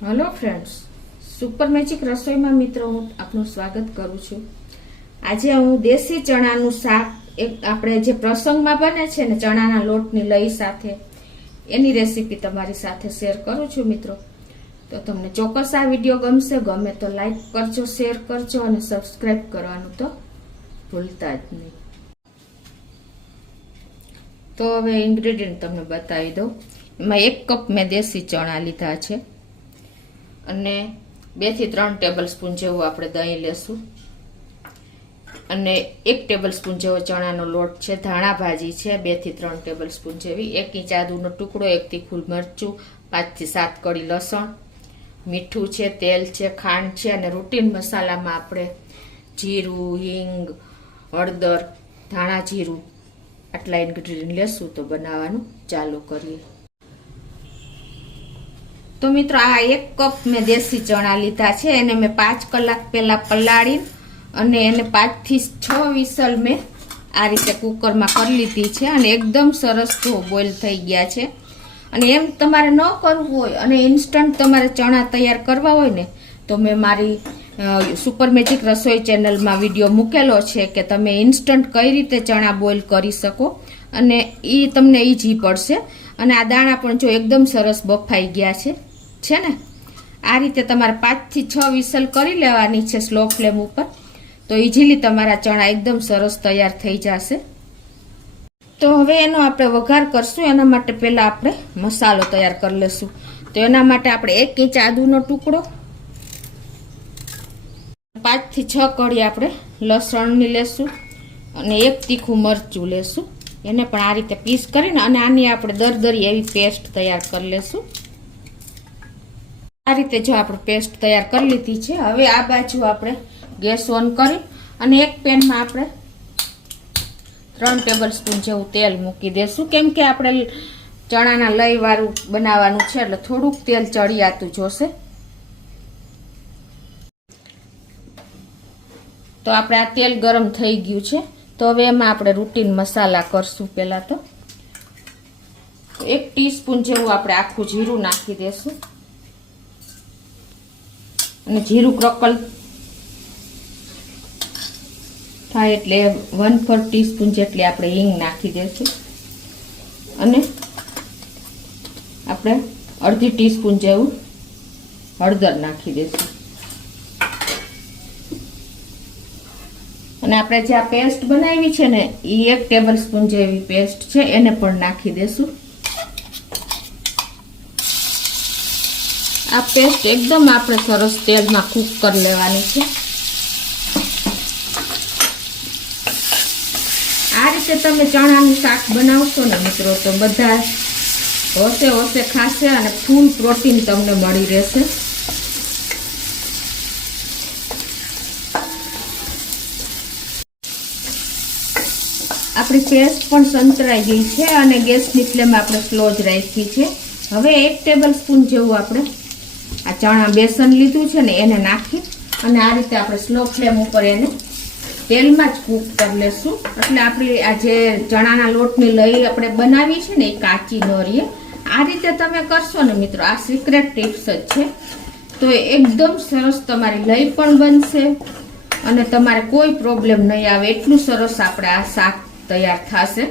Hello friends, super magic રસોઈમાં મિત્રો હું આપનું સ્વાગત કરું છું। આજે હું દેશી ચણાનું શાક આપણે જે પ્રસંગમાં બને છે ને ચણાના લોટની લઈ સાથે એની રેસીપી તમારી સાથે શેર કરું છું મિત્રો। તો તમને ચોક્કસ આ વિડીયો ગમશે, ગમે તો લાઈક કરજો, શેર કરજો અને સબસ્ક્રાઈબ કરવાનું તો ભૂલતા જ નહીં। તો હવે ઇન્ગ્રેડિયન્ટ તમને બતાવી દઉં। એમાં 1 કપ મેં દેશી ચણા લીધા છે અને 2 થી 3 ટેબલ સ્પૂન જેવું આપણે દહીં લેશું અને 1 ટેબલ સ્પૂન જેવો ચણાનો લોટ છે। ધાણા ભાજી છે 2 થી 3 ટેબલ સ્પૂન જેવી, 1 ઇંચ આદુનો ટુકડો, 1 તીખું મરચું, 5 થી 7 કળી લસણ, મીઠું છે, તેલ છે, ખાંડ છે અને રૂટીન મસાલામાં આપણે જીરું, હિંગ, હળદર, ધાણા જીરું આટલા ઇન્ગ્રેડિયન્ટ લેશું। તો બનાવવાનું ચાલુ કરીએ। તો મિત્રો આ 1 કપ મેં દેશી ચણા લીધા છે, એને મેં 5 કલાક પહેલા પલાળી અને એને 5 થી 6 વિસલ મેં આ રીતે કુકરમાં કરી લીધી છે અને એકદમ સરસ તો બોઇલ થઈ ગયા છે। અને એમ તમારે ન કરવું હોય અને ઇન્સ્ટન્ટ તમારે ચણા તૈયાર કરવા હોય ને તો મેં મારી સુપર મેજિક રસોઈ ચેનલમાં વિડીયો મૂકેલો છે કે તમે ઇન્સ્ટન્ટ કઈ રીતે ચણા બોઇલ કરી શકો અને એ તમને ઈઝી પડશે। અને આ દાણા પણ જો એકદમ સરસ બફાઈ ગયા છે ને આ રીતે તમારે 5 થી 6 વિસલ કરી લેવાની છે સ્લો ફ્લેમ ઉપર, તો ઇઝીલી તમારા ચણા એકદમ સરસ તૈયાર થઈ જશે। તો હવે એનો આપણે વઘાર કરશું। એના માટે પહેલા આપણે મસાલો તૈયાર કરી લેશું। તો એના માટે આપણે 1 ઇંચ આદુનો ટુકડો, 5 થી 6 કળી આપણે લસણની લેશું અને 1 તીખું મરચું લેશું। એને પણ આ રીતે પીસ કરીને અને આની આપણે દરદરી એવી પેસ્ટ તૈયાર કરી લેશું। આ રીતે જો આપણે પેસ્ટ તૈયાર કરી લીધી છે। હવે આ બાજુ આપણે ગેસ ઓન કરી અને એક પેનમાં આપણે 3 ટેબલ સ્પૂન જેવું તેલ મૂકી દેશું, કેમ કે આપણે ચણાના લઈ વાળું બનાવવાનું છે એટલે થોડુંક તેલ ચડિયાતું જોશે। તો આપણે આ તેલ ગરમ થઈ ગયું છે, તો હવે એમાં આપણે રૂટીન મસાલા કરશું। પહેલા તો 1 ટીસ્પૂન જેવું આપણે આખું જીરું નાખી દેશું અને જીરું ક્રકલ થાય એટલે 1/4 ટીસ્પૂન જેટલી આપણે હિંગ નાખી દઈશું અને આપણે અડધી ટીસ્પૂન જેવું હળદર નાખી દઈશું અને આપણે જે આ પેસ્ટ બનાવી છે ને એ 1 ટેબલ સ્પૂન જેવી પેસ્ટ છે એને પણ નાખી દઈશું। આ પેસ્ટ એકદમ આપણે સરસ તેલમાં કૂક કરી લેવાની છે। આ રીતે તમે ચણાનું શાક બનાવશો ને મિત્રો તો બધા હોશે ખાશે અને ફૂલ પ્રોટીન તમને મળી રહેશે। આપણી પેસ્ટ પણ સંતરાઈ ગઈ છે અને ગેસની ફ્લેમ આપણે સ્લો જ રાખી છે। હવે 1 ટેબલ સ્પૂન જેવું આપણે આ ચણા બેસન લીધું છે ને એને નાખી અને આ રીતે આપણે સ્લો ફ્લેમ ઉપર એને તેલમાં જ કૂક કરી લેશું, એટલે આપણી આ જે ચણાના લોટની લઈ આપણે બનાવી છે ને એ કાચી ન રહે। આ રીતે તમે કરશો ને મિત્રો, આ સિક્રેટ ટિપ્સ જ છે, તો એકદમ સરસ તમારી લઈ પણ બનશે અને તમારે કોઈ પ્રોબ્લેમ નહીં આવે, એટલું સરસ આપણે આ શાક તૈયાર થશે।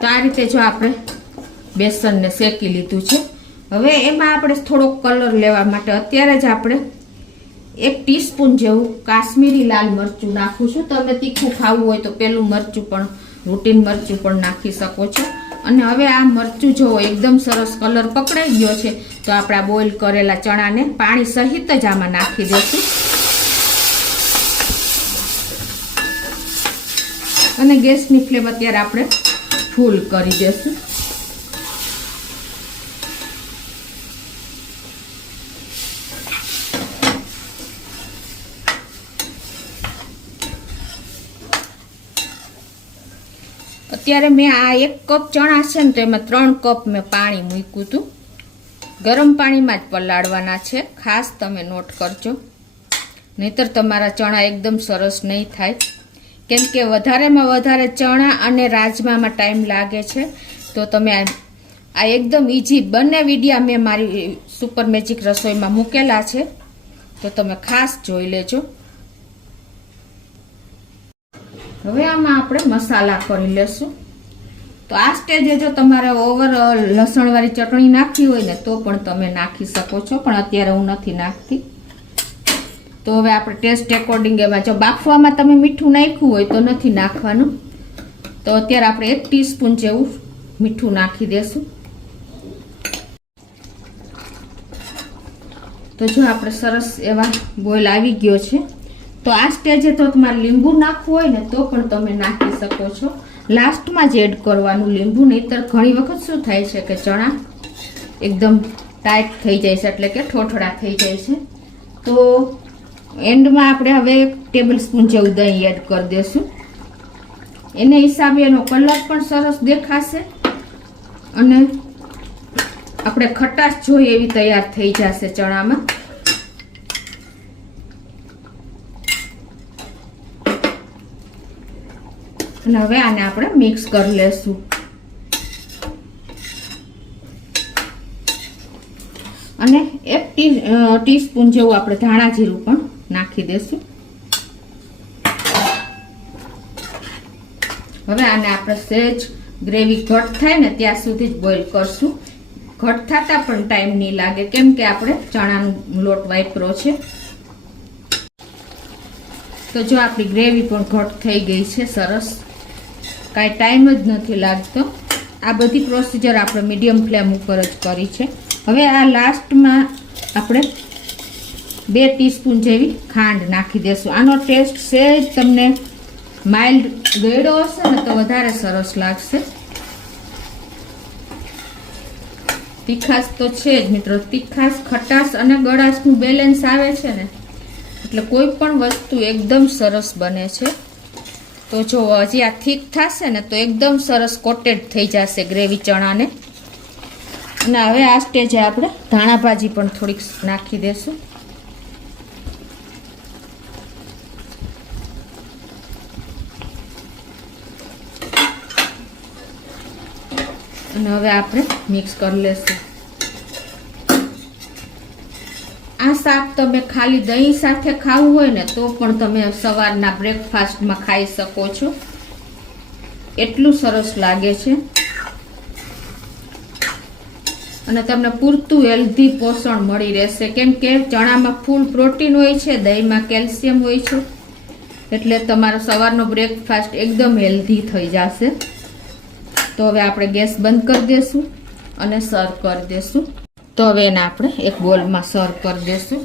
તો આ રીતે જો આપણે બેસનને શેકી લીધું છે। હવે એમાં આપણે થોડોક કલર લેવા માટે અત્યારે જ આપણે 1 ટીસ્પૂન જેવું કાશ્મીરી લાલ મરચું નાખું છું। તમે તીખું ખાવું હોય તો પેલું મરચું પણ રૂટીન મરચું પણ નાખી શકો છો। અને હવે આ મરચું જો એકદમ સરસ કલર પકડાઈ ગયો છે તો આપણે આ બોઇલ કરેલા ચણાને પાણી સહિત જ આમાં નાખી દઈશું અને ગેસની ફ્લેમ અત્યારે આપણે ફૂલ કરી દઈશું। અત્યારે મેં આ 1 કપ ચણા છે ને તો એમાં 3 કપ મેં પાણી મૂક્યું હતું। ગરમ પાણીમાં જ પલાળવાના છે, ખાસ તમે નોટ કરજો, નહીતર તમારા ચણા એકદમ સરસ નહીં થાય, કેમ કે વધારેમાં વધારે ચણા અને રાજમામાં ટાઈમ લાગે છે। તો તમે આ એકદમ ઈઝી બંને વિડીયા મેં મારી સુપર મેજિક રસોઈમાં મૂકેલા છે, તો તમે ખાસ જોઈ લેજો. હવે આમાં આપણે મસાલા કરી લેશું. તો આ સ્ટેજે જો તમારે ઓવર લસણવાળી ચટણી નાખવી હોય ને તો પણ તમે નાખી શકો છો, પણ અત્યારે હું નથી નાખતી. તો હવે આપણે ટેસ્ટ એકોર્ડિંગ એમાં જો બાફવામાં તમે મીઠું નાખ્યું હોય તો નથી નાખવાનું. તો અત્યારે આપણે 1 ટીસ્પૂન જેવું મીઠું નાખી દેશું. તો જો આપણે સરસ એવા બોઇલ આવી ગયો છે. તો આ સ્ટેજે તો તમારે લીંબુ નાખવું હોય ને તો પણ તમે નાખી શકો છો. લાસ્ટમાં જ એડ કરવાનું લીંબુ, નહીંતર ઘણી વખત શું થાય છે કે ચણા એકદમ ટાઈટ થઈ જાય છે, એટલે કે ઠોઠડા થઈ જાય છે. તો એન્ડમાં આપણે હવે 1 ટેબલ સ્પૂન જેવું દહીં એડ કરી દઈશું. એને હિસાબે એનો કલર પણ સરસ દેખાશે અને આપણે ખટાશ જોઈએ એવી તૈયાર થઈ જશે ચણામાં. અને હવે આને આપણે મિક્સ કરી લેશું. અને 1 ટીસ્પૂન જેવું આપણે ધાણા જીરું પણ નાખી દેશું. હવે આને આપણે સહેજ ગ્રેવી ઘટ થાય ને ત્યાં સુધી જ બોઇલ કરશું. ઘટ થતા પણ ટાઈમ નહીં લાગે, કેમ કે આપણે ચણાનો લોટ વાપરો છે. તો જો આપણી ગ્રેવી પણ ઘટ થઈ ગઈ છે સરસ, કાંઈ ટાઈમ જ નથી લાગતો. આ બધી પ્રોસિજર આપણે મીડિયમ ફ્લેમ ઉપર જ કરી છે. હવે આ લાસ્ટમાં આપણે 2 ટીસ્પૂન જેવી ખાંડ નાખી દેશું. આનો ટેસ્ટ સહેજ તમને માઇલ્ડ ગળ્યો હશે ને તો વધારે સરસ લાગશે. તીખાશ તો છે જ મિત્રો, તીખાશ, ખટાશ અને ગળાશનું બેલેન્સ આવે છે ને એટલે કોઈ પણ વસ્તુ એકદમ સરસ બને છે. તો જો હજી આ થીક થશે ને તો એકદમ સરસ કોટેડ થઈ જશે ગ્રેવી ચણાને. અને હવે આ સ્ટેજે આપણે ધાણા ભાજી પણ થોડીક નાખી દેશું. અને હવે આપણે મિક્સ કરી લેશું. આ શાક તમે ખાલી દહીં સાથે ખાવું હોય ને તો પણ તમે સવારના બ્રેકફાસ્ટમાં ખાઈ શકો છો, એટલું સરસ લાગે છે. અને તમને પૂરતું હેલ્ધી પોષણ મળી રહેશે, કેમ કે ચણામાં ફૂલ પ્રોટીન હોય છે, દહીંમાં કેલ્શિયમ હોય છે, એટલે તમારો સવારનો બ્રેકફાસ્ટ એકદમ હેલ્ધી થઈ જશે. તો હવે આપણે ગેસ બંધ કરી દેશું અને સર્વ કરી દેશું. તો હવે એને આપણે એક બોલમાં સર્વ કરી દેશું.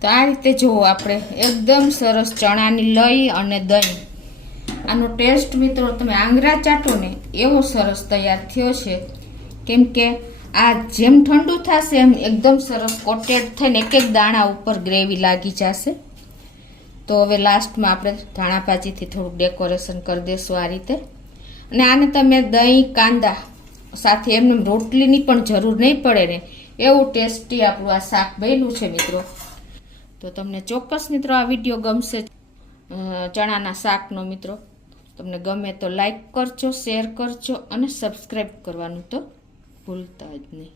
તો આ રીતે જુઓ, આપણે એકદમ સરસ ચણાની લઈ અને દહીં, આનો ટેસ્ટ મિત્રો તમે આંગળા ચાટો ને એવો સરસ તૈયાર થયો છે. કેમ કે આ જેમ ઠંડુ થશે એમ એકદમ સરસ કોટેડ થઈને એક એક દાણા ઉપર ગ્રેવી લાગી જશે. તો હવે લાસ્ટમાં આપણે ધાણા ભાજીથી થોડુંક ડેકોરેશન કરી દઈશું આ રીતે. અને આને તમે દહીં કાંદા સાથે એમને રોટલીની પણ જરૂર નહીં પડે ને એવું ટેસ્ટી આપણું આ શાક બન્યું છે મિત્રો. તો તમને ચોક્કસ મિત્રો આ વિડીયો ગમશે ચણાના શાકનો. મિત્રો તમને ગમે તો લાઈક કરજો, શેર કરજો અને સબસ્ક્રાઈબ કરવાનું તો ભૂલતા જ નહીં.